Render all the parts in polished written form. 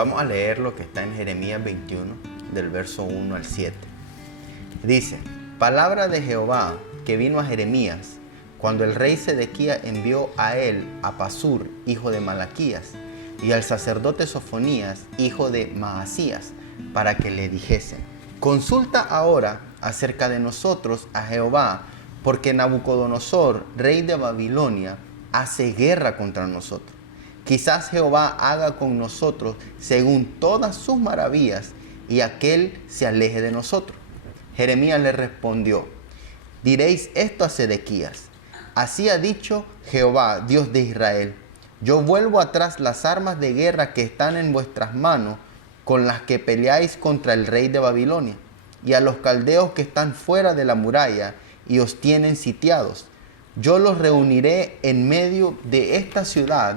Vamos a leer lo que está en Jeremías 21, del verso 1 al 7. Dice: palabra de Jehová que vino a Jeremías, cuando el rey Sedequías envió a él a Pasur, hijo de Malaquías, y al sacerdote Sofonías, hijo de Maasías, para que le dijesen: consulta ahora acerca de nosotros a Jehová, porque Nabucodonosor, rey de Babilonia, hace guerra contra nosotros. Quizás Jehová haga con nosotros según todas sus maravillas, y aquel se aleje de nosotros. Jeremías le respondió: diréis esto a Sedequías: así ha dicho Jehová, Dios de Israel: yo vuelvo atrás las armas de guerra que están en vuestras manos, con las que peleáis contra el rey de Babilonia, y a los caldeos que están fuera de la muralla y os tienen sitiados. Yo los reuniré en medio de esta ciudad,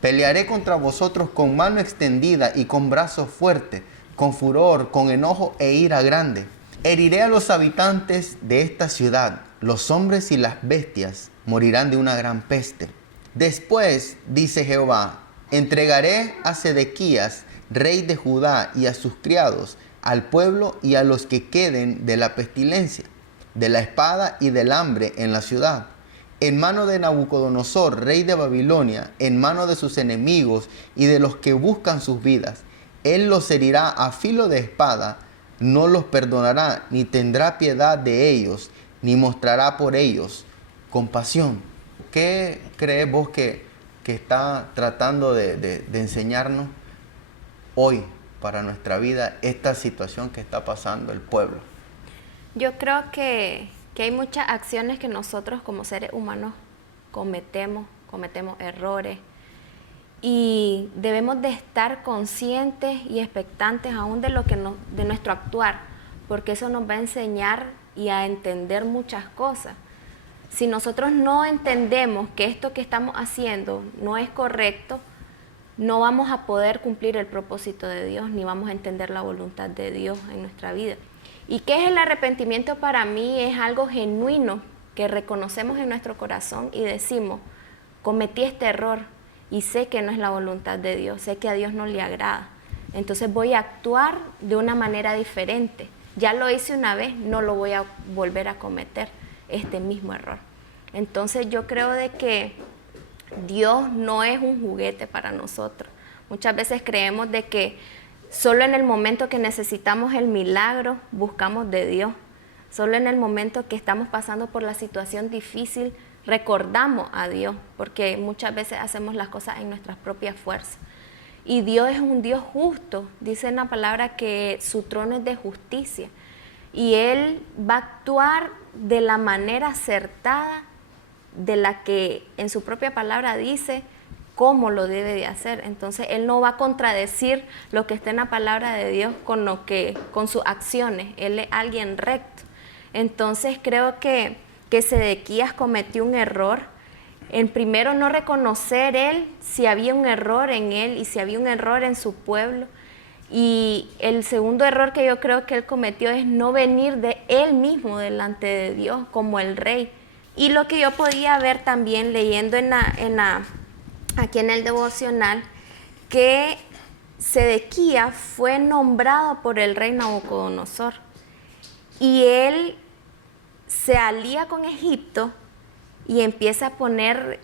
pelearé contra vosotros con mano extendida y con brazo fuerte, con furor, con enojo e ira grande. Heriré a los habitantes de esta ciudad, los hombres y las bestias morirán de una gran peste. Después, dice Jehová, entregaré a Sedequías, rey de Judá, y a sus criados, al pueblo y a los que queden de la pestilencia, de la espada y del hambre en la ciudad, en mano de Nabucodonosor, rey de Babilonia, en mano de sus enemigos y de los que buscan sus vidas. Él los herirá a filo de espada, no los perdonará, ni tendrá piedad de ellos, ni mostrará por ellos compasión. ¿Qué crees vos que está tratando de enseñarnos hoy para nuestra vida esta situación que está pasando el pueblo? Yo creo que hay muchas acciones que nosotros como seres humanos cometemos errores, y debemos de estar conscientes y expectantes aún de de nuestro actuar, porque eso nos va a enseñar y a entender muchas cosas. Si nosotros no entendemos que esto que estamos haciendo no es correcto, no vamos a poder cumplir el propósito de Dios, ni vamos a entender la voluntad de Dios en nuestra vida. ¿Y qué es el arrepentimiento? Para mí es algo genuino que reconocemos en nuestro corazón y decimos: cometí este error y sé que no es la voluntad de Dios, sé que a Dios no le agrada. Entonces voy a actuar de una manera diferente. Ya lo hice una vez, no lo voy a volver a cometer, este mismo error. Entonces yo creo de que Dios no es un juguete para nosotros. Muchas veces creemos de que solo en el momento que necesitamos el milagro buscamos de Dios. Solo en el momento que estamos pasando por la situación difícil recordamos a Dios, porque muchas veces hacemos las cosas en nuestras propias fuerzas. Y Dios es un Dios justo. Dice en la palabra que su trono es de justicia. Y Él va a actuar de la manera acertada, de la que en su propia palabra dice cómo lo debe de hacer. Entonces Él no va a contradecir lo que está en la palabra de Dios con sus acciones. Él es alguien recto. Entonces creo que Sedequías cometió un error en primero no reconocer él si había un error en él y si había un error en su pueblo. Y el segundo error que yo creo que él cometió es no venir de él mismo delante de Dios como el rey. Y lo que yo podía ver también leyendo aquí en el devocional, que Sedequías fue nombrado por el rey Nabucodonosor. Y él se alía con Egipto y empieza a poner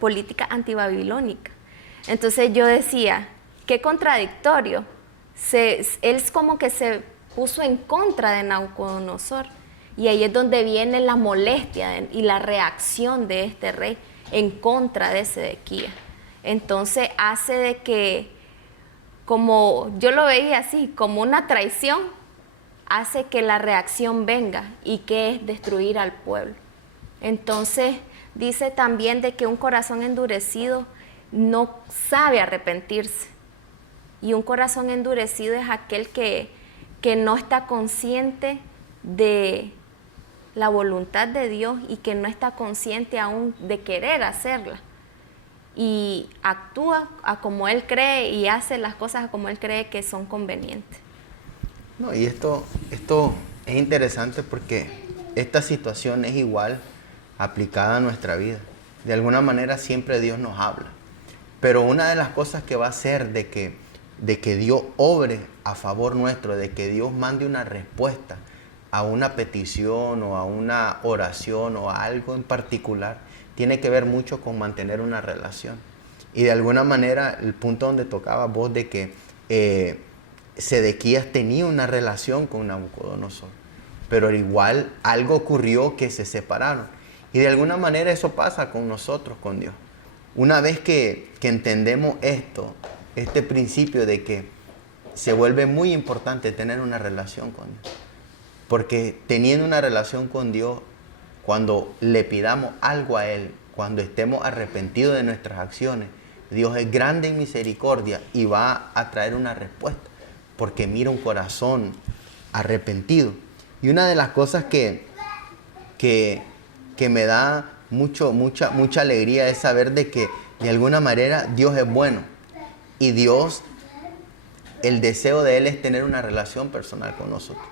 política antibabilónica. Entonces yo decía, qué contradictorio. Él es como que se puso en contra de Nabucodonosor. Y ahí es donde viene la molestia y la reacción de este rey en contra de Sedequías. Entonces hace de que, como yo lo veía así, como una traición, hace que la reacción venga, y que es destruir al pueblo. Entonces dice también de que un corazón endurecido no sabe arrepentirse, y un corazón endurecido es aquel que no está consciente de la voluntad de Dios y que no está consciente aún de querer hacerla, y actúa a como él cree y hace las cosas a como él cree que son convenientes. No, y esto es interesante porque esta situación es igual aplicada a nuestra vida. De alguna manera siempre Dios nos habla. Pero una de las cosas que va a hacer de que de que Dios obre a favor nuestro, de que Dios mande una respuesta a una petición o a una oración o a algo en particular, tiene que ver mucho con mantener una relación. Y de alguna manera el punto donde tocaba vos de que Sedequías tenía una relación con Nabucodonosor, pero igual algo ocurrió que se separaron. Y de alguna manera eso pasa con nosotros, con Dios. Una vez que entendemos este principio de que se vuelve muy importante tener una relación con Dios. Porque teniendo una relación con Dios, cuando le pidamos algo a Él, cuando estemos arrepentidos de nuestras acciones, Dios es grande en misericordia y va a traer una respuesta, porque mira un corazón arrepentido. Y una de las cosas que me da mucha alegría es saber de que de alguna manera Dios es bueno. Y Dios, el deseo de Él es tener una relación personal con nosotros.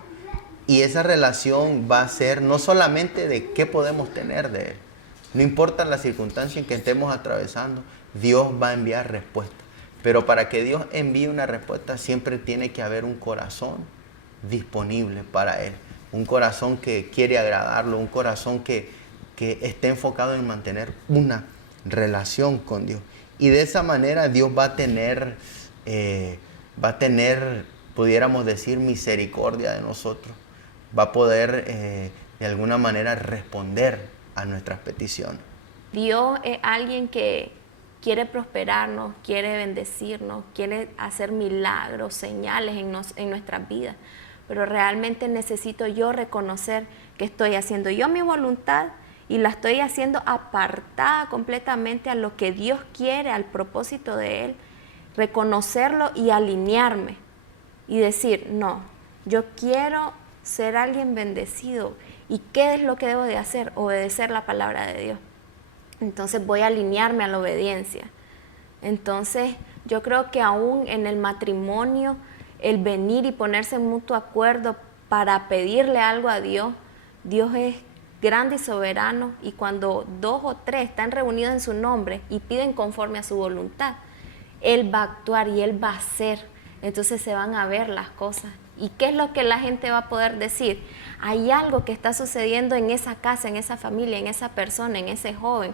Y esa relación va a ser no solamente de qué podemos tener de Él. No importa la circunstancia en que estemos atravesando, Dios va a enviar respuesta. Pero para que Dios envíe una respuesta siempre tiene que haber un corazón disponible para Él. Un corazón que quiere agradarlo, un corazón que esté enfocado en mantener una relación con Dios. Y de esa manera Dios va a tener, pudiéramos decir, misericordia de nosotros. Va a poder de alguna manera responder a nuestras peticiones. Dios es alguien que quiere prosperarnos, quiere bendecirnos, quiere hacer milagros, señales en nuestras vidas. Pero realmente necesito yo reconocer que estoy haciendo yo mi voluntad y la estoy haciendo apartada completamente a lo que Dios quiere, al propósito de Él. Reconocerlo y alinearme y decir, no, yo quiero ser alguien bendecido. ¿Y qué es lo que debo de hacer? Obedecer la palabra de Dios. Entonces voy a alinearme a la obediencia. Entonces yo creo que aún en el matrimonio, el venir y ponerse en mutuo acuerdo para pedirle algo a Dios, Dios es grande y soberano, y cuando 2 o 3 están reunidos en su nombre y piden conforme a su voluntad, Él va a actuar y Él va a hacer. Entonces se van a ver las cosas. ¿Y qué es lo que la gente va a poder decir? Hay algo que está sucediendo en esa casa, en esa familia, en esa persona, en ese joven,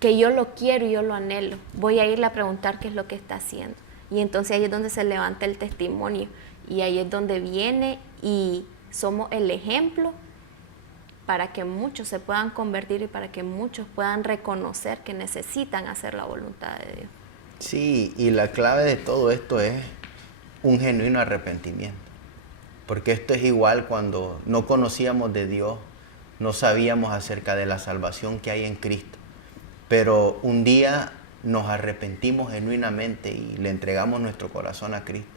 que yo lo quiero y yo lo anhelo. Voy a irle a preguntar qué es lo que está haciendo. Y entonces ahí es donde se levanta el testimonio. Y ahí es donde viene y somos el ejemplo para que muchos se puedan convertir y para que muchos puedan reconocer que necesitan hacer la voluntad de Dios. Sí, y la clave de todo esto es un genuino arrepentimiento. Porque esto es igual cuando no conocíamos de Dios, no sabíamos acerca de la salvación que hay en Cristo. Pero un día nos arrepentimos genuinamente y le entregamos nuestro corazón a Cristo.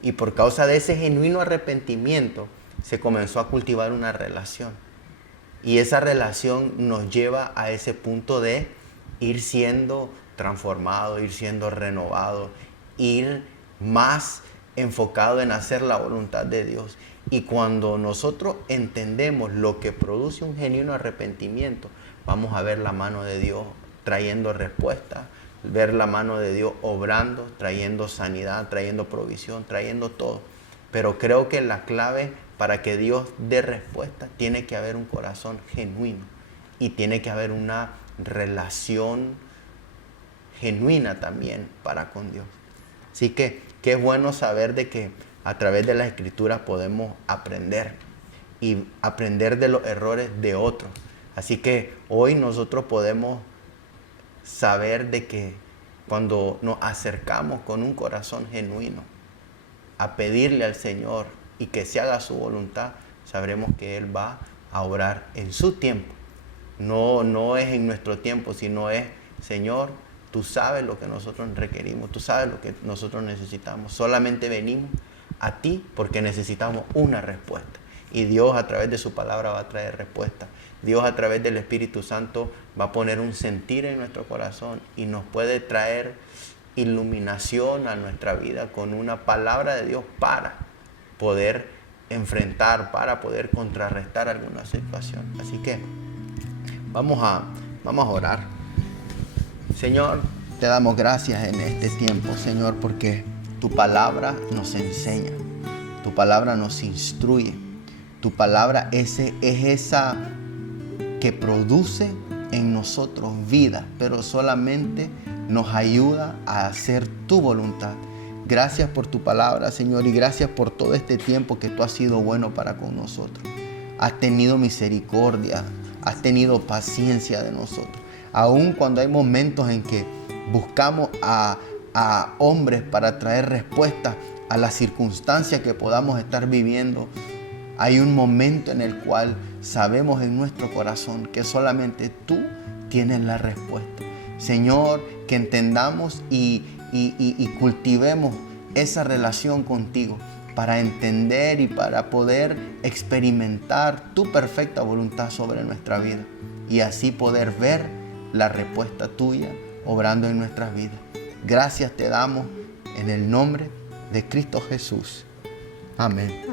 Y por causa de ese genuino arrepentimiento se comenzó a cultivar una relación. Y esa relación nos lleva a ese punto de ir siendo transformado, ir siendo renovado, ir más enfocado en hacer la voluntad de Dios. Y cuando nosotros entendemos lo que produce un genuino arrepentimiento, vamos a ver la mano de Dios trayendo respuesta, ver la mano de Dios obrando, trayendo sanidad, trayendo provisión, trayendo todo. Pero creo que la clave para que Dios dé respuesta tiene que haber un corazón genuino y tiene que haber una relación genuina también para con Dios. Así que qué bueno saber de que a través de las Escrituras podemos aprender y aprender de los errores de otros. Así que hoy nosotros podemos saber de que cuando nos acercamos con un corazón genuino a pedirle al Señor y que se haga su voluntad, sabremos que Él va a obrar en su tiempo. No es en nuestro tiempo, sino es, Señor, tú sabes lo que nosotros requerimos, tú sabes lo que nosotros necesitamos. Solamente venimos a ti porque necesitamos una respuesta. Y Dios a través de su palabra va a traer respuesta. Dios a través del Espíritu Santo va a poner un sentir en nuestro corazón y nos puede traer iluminación a nuestra vida con una palabra de Dios para poder enfrentar, para poder contrarrestar alguna situación. Así que vamos a orar. Señor, te damos gracias en este tiempo, Señor, porque Tu palabra nos enseña, tu palabra nos instruye, tu palabra es esa que produce en nosotros vida, pero solamente nos ayuda a hacer tu voluntad. Gracias por tu palabra, Señor, y gracias por todo este tiempo que tú has sido bueno para con nosotros. Has tenido misericordia, has tenido paciencia de nosotros. Aun cuando hay momentos en que buscamos a hombres para traer respuestas a las circunstancias que podamos estar viviendo, hay un momento en el cual sabemos en nuestro corazón que solamente tú tienes la respuesta. Señor, que entendamos y cultivemos esa relación contigo para entender y para poder experimentar tu perfecta voluntad sobre nuestra vida y así poder ver la respuesta tuya obrando en nuestras vidas. Gracias te damos en el nombre de Cristo Jesús. Amén.